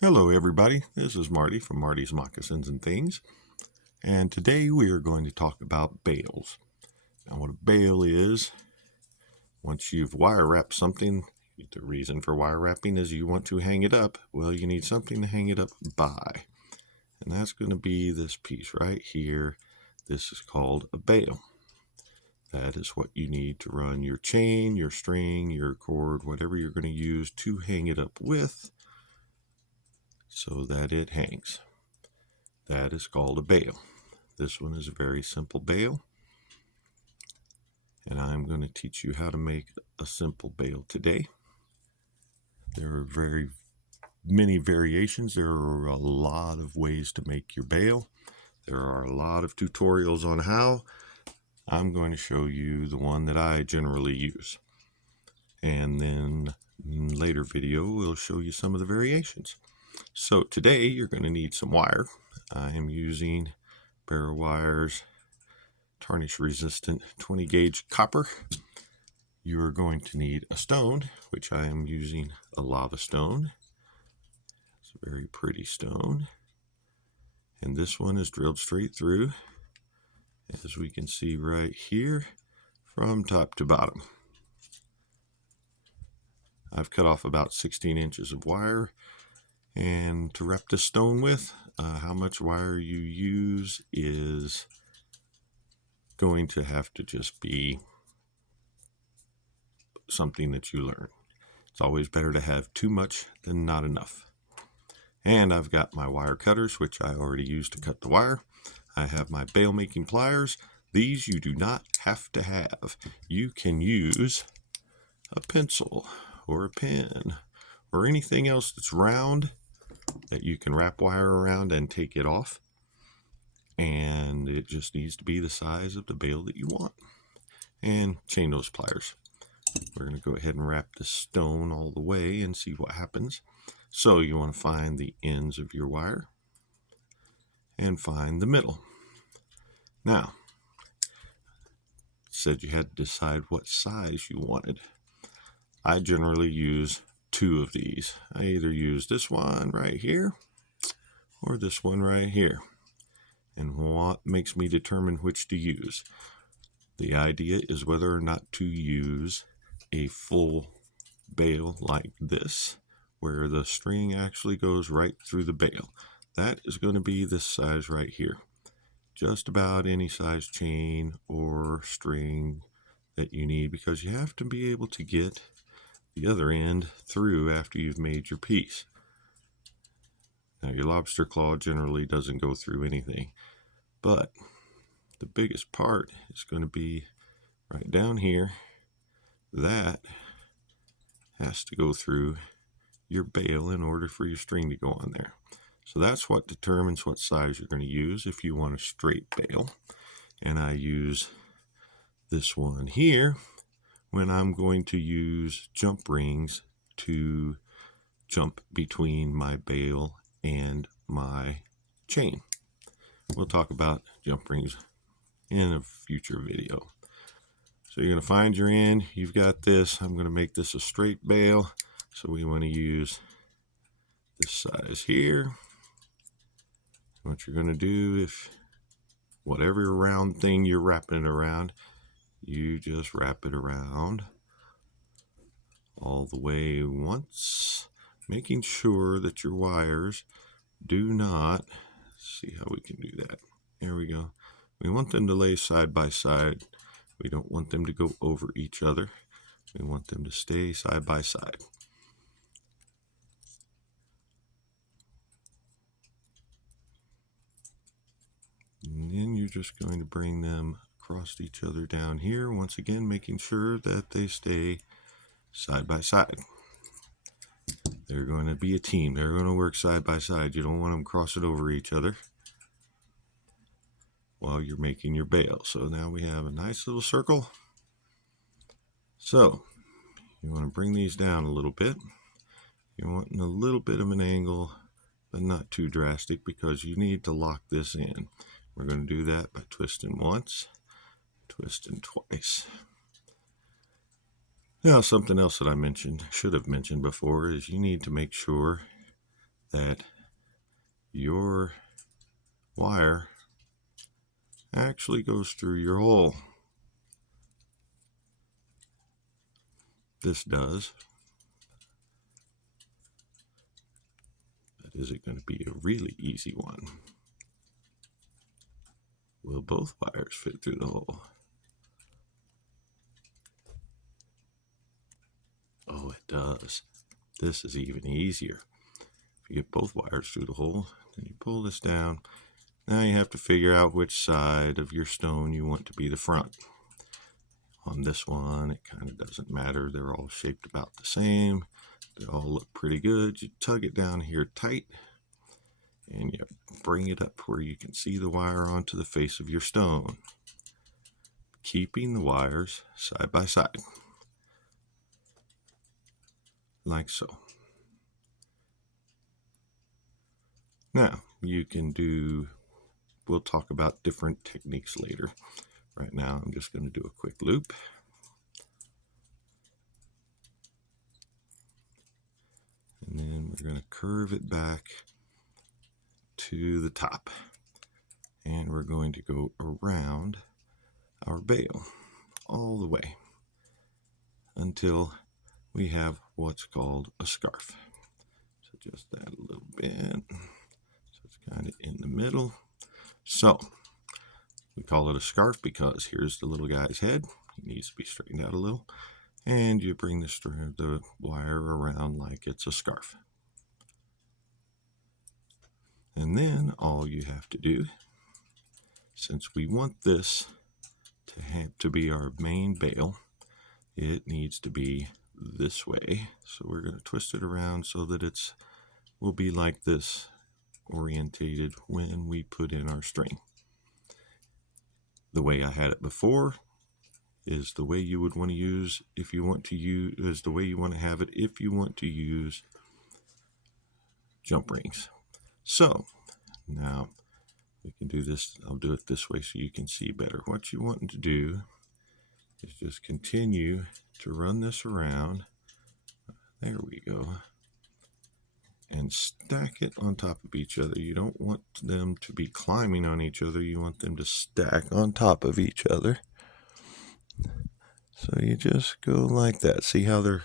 Hello everybody, this is Marty from Marty's Moccasins and Things, and today we are going to talk about bales. Now what a bale is, once you've wire wrapped something, the reason for wire wrapping is you want to hang it up. Well, you need something to hang it up by, and that's going to be this piece right here. This is called a bale. That is what you need to run your chain, your string, your cord, whatever you're going to use to hang it up with so that it hangs. That is called a bale. This one is a very simple bale, and I'm going to teach you how to make a simple bale today. There are very many variations. There are a lot of ways to make your bale. There are a lot of tutorials on how. I'm going to show you the one that I generally use, and then in a later video we'll show you some of the variations. So today you're going to need some wire. I am using Barrow Wire's tarnish resistant 20 gauge copper. You are going to need a stone, which I am using a lava stone. It's a very pretty stone, and this one is drilled straight through, as we can see right here, from top to bottom. I've cut off about 16 inches of wire, and to wrap this stone with, how much wire you use is going to have to just be something that you learn. It's always better to have too much than not enough. And I've got my wire cutters, which I already used to cut the wire. I have my bale making pliers. These you do not have to have. You can use a pencil or a pen or anything else that's round that you can wrap wire around and take it off. And it just needs to be the size of the bale that you want. And chain those pliers. We're going to go ahead and wrap the stone all the way and see what happens. So you want to find the ends of your wire and find the middle. Now, it said you had to decide what size you wanted. I generally use two of these. I either use this one right here or this one right here. And what makes me determine which to use? The idea is whether or not to use a full bale like this, where the string actually goes right through the bale. That is going to be this size right here. Just about any size chain or string that you need, because you have to be able to get the other end through after you've made your piece. Now, your lobster claw generally doesn't go through anything, but the biggest part is going to be right down here. That has to go through your bale in order for your string to go on there. So that's what determines what size you're going to use if you want a straight bale. And I use this one here when I'm going to use jump rings to jump between my bale and my chain. We'll talk about jump rings in a future video. So you're going to find your end. You've got this. I'm going to make this a straight bale, so we want to use this size here. What you're going to do, if whatever round thing you're wrapping it around, you just wrap it around all the way once, making sure that your wires do not, see how we can do that. There we go. We want them to lay side by side. We don't want them to go over each other. We want them to stay side by side. And then you're just going to bring them across each other down here, once again making sure that they stay side by side. They're going to be a team. They're going to work side by side. You don't want them crossing over each other while you're making your bale. So now we have a nice little circle. So you want to bring these down a little bit. You're wanting a little bit of an angle, but not too drastic, because you need to lock this in. We're going to do that by twisting once, twisting twice. Now, something else that I should have mentioned before, is you need to make sure that your wire actually goes through your hole. This does. But is it going to be a really easy one? Will both wires fit through the hole? Oh, it does. This is even easier. If you get both wires through the hole, then you pull this down. Now you have to figure out which side of your stone you want to be the front. On this one, it kind of doesn't matter. They're all shaped about the same. They all look pretty good. You tug it down here tight, and you bring it up where you can see the wire onto the face of your stone, keeping the wires side by side, like so. Now, you can do, we'll talk about different techniques later. Right now, I'm just going to do a quick loop. And then we're going to curve it back to the top. And we're going to go around our bale all the way until we have what's called a scarf. So just that a little bit. So it's kind of in the middle. So we call it a scarf because here's the little guy's head. He needs to be straightened out a little. And you bring the wire around like it's a scarf. And then all you have to do, since we want this to be our main bale, it needs to be this way. So we're going to twist it around so that it will be like this, orientated when we put in our string. The way I had it before is the way you would want to use if you want to use, is the way you want to have it if you want to use jump rings. So now we can do this. I'll do it this way so you can see better. What you want to do is just continue to run this around. There we go. And stack it on top of each other. You don't want them to be climbing on each other. You want them to stack on top of each other. So you just go like that. See how they're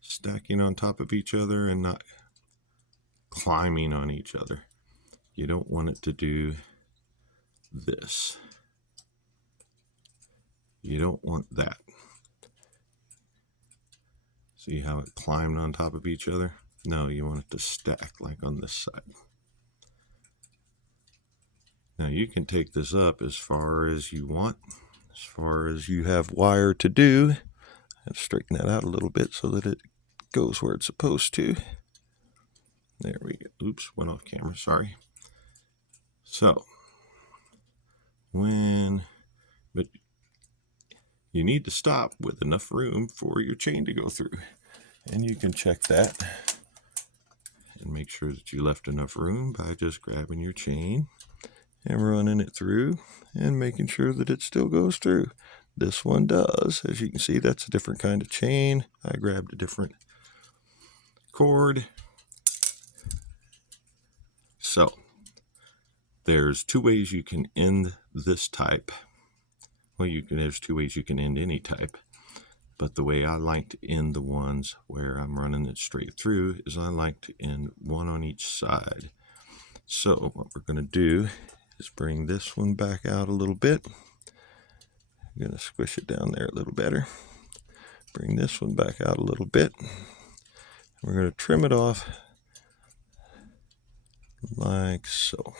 stacking on top of each other and not climbing on each other. You don't want it to do this. You don't want that. See how it climbed on top of each other? No, you want it to stack like on this side. Now you can take this up as far as you want, as far as you have wire to do. And straighten that out a little bit so that it goes where it's supposed to. There we go. Oops, went off camera, sorry. So, but you need to stop with enough room for your chain to go through. And you can check that and make sure that you left enough room by just grabbing your chain and running it through and making sure that it still goes through. This one does. As you can see, that's a different kind of chain. I grabbed a different cord. So there's two ways you can end this type. Well, there's two ways you can end any type. But the way I like to end the ones where I'm running it straight through is I like to end one on each side. So what we're going to do is bring this one back out a little bit. I'm going to squish it down there a little better. Bring this one back out a little bit. We're going to trim it off like so.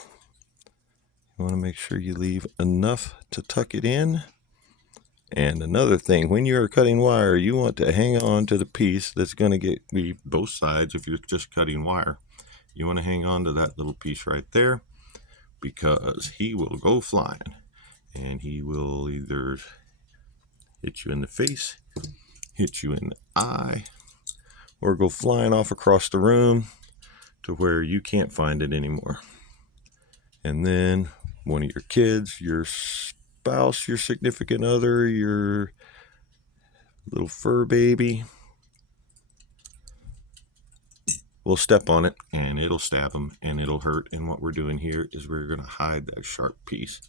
You want to make sure you leave enough to tuck it in. And another thing, when you're cutting wire, you want to hang on to the piece that's going to be both sides. If you're just cutting wire, you want to hang on to that little piece right there, because he will go flying and he will either hit you in the face, hit you in the eye, or go flying off across the room to where you can't find it anymore. And then one of your kids, your spouse, your significant other, your little fur baby will step on it and it'll stab them and it'll hurt. And what we're doing here is we're going to hide that sharp piece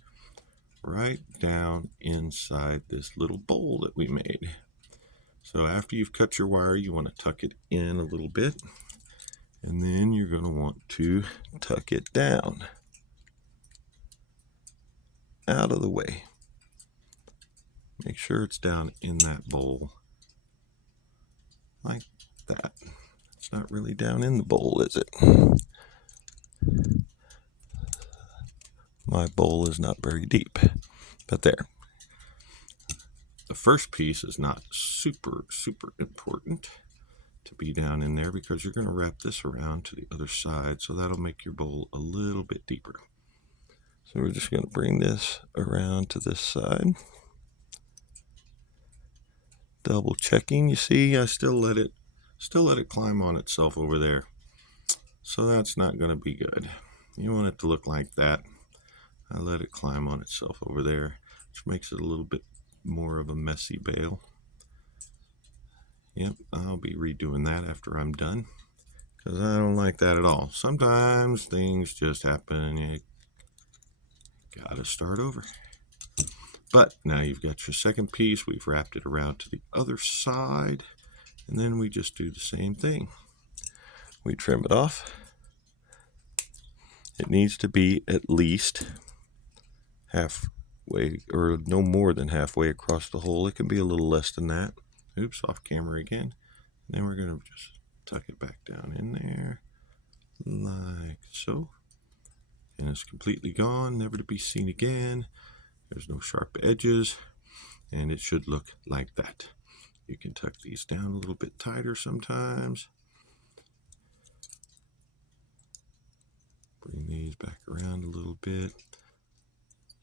right down inside this little bowl that we made. So after you've cut your wire, you want to tuck it in a little bit, and then you're going to want to tuck it down out of the way. Make sure it's down in that bowl like that. It's not really down in the bowl, is it? My bowl is not very deep, but there. The first piece is not super important to be down in there because you're going to wrap this around to the other side, so that'll make your bowl a little bit deeper. So we're just going to bring this around to this side. Double checking. You see, I still let it climb on itself over there. So that's not going to be good. You want it to look like that. I let it climb on itself over there, which makes it a little bit more of a messy bail. Yep, I'll be redoing that after I'm done because I don't like that at all. Sometimes things just happen and you gotta start over. But now you've got your second piece. We've wrapped it around to the other side, and then we just do the same thing. We trim it off. It needs to be at least halfway, or no more than halfway across the hole. It can be a little less than that. Oops, off camera again. And then we're going to just tuck it back down in there like so. And it's completely gone, never to be seen again. There's no sharp edges, and it should look like that. You can tuck these down a little bit tighter sometimes. Bring these back around a little bit.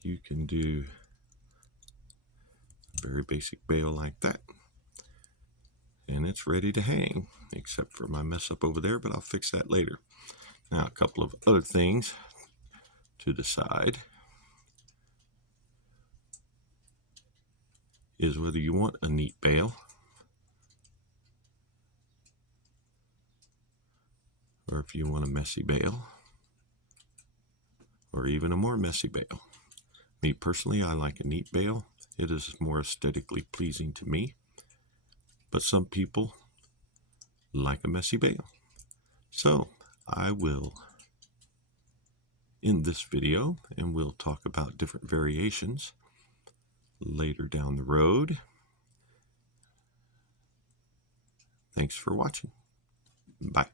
You can do a very basic bail like that. And it's ready to hang, except for my mess up over there, but I'll fix that later. Now, a couple of other things to decide is whether you want a neat bail or if you want a messy bail or even a more messy bail. Me personally, I like a neat bail. It is more aesthetically pleasing to me. But some people like a messy bail. So I will end this video and we'll talk about different variations later down the road. Thanks for watching. Bye.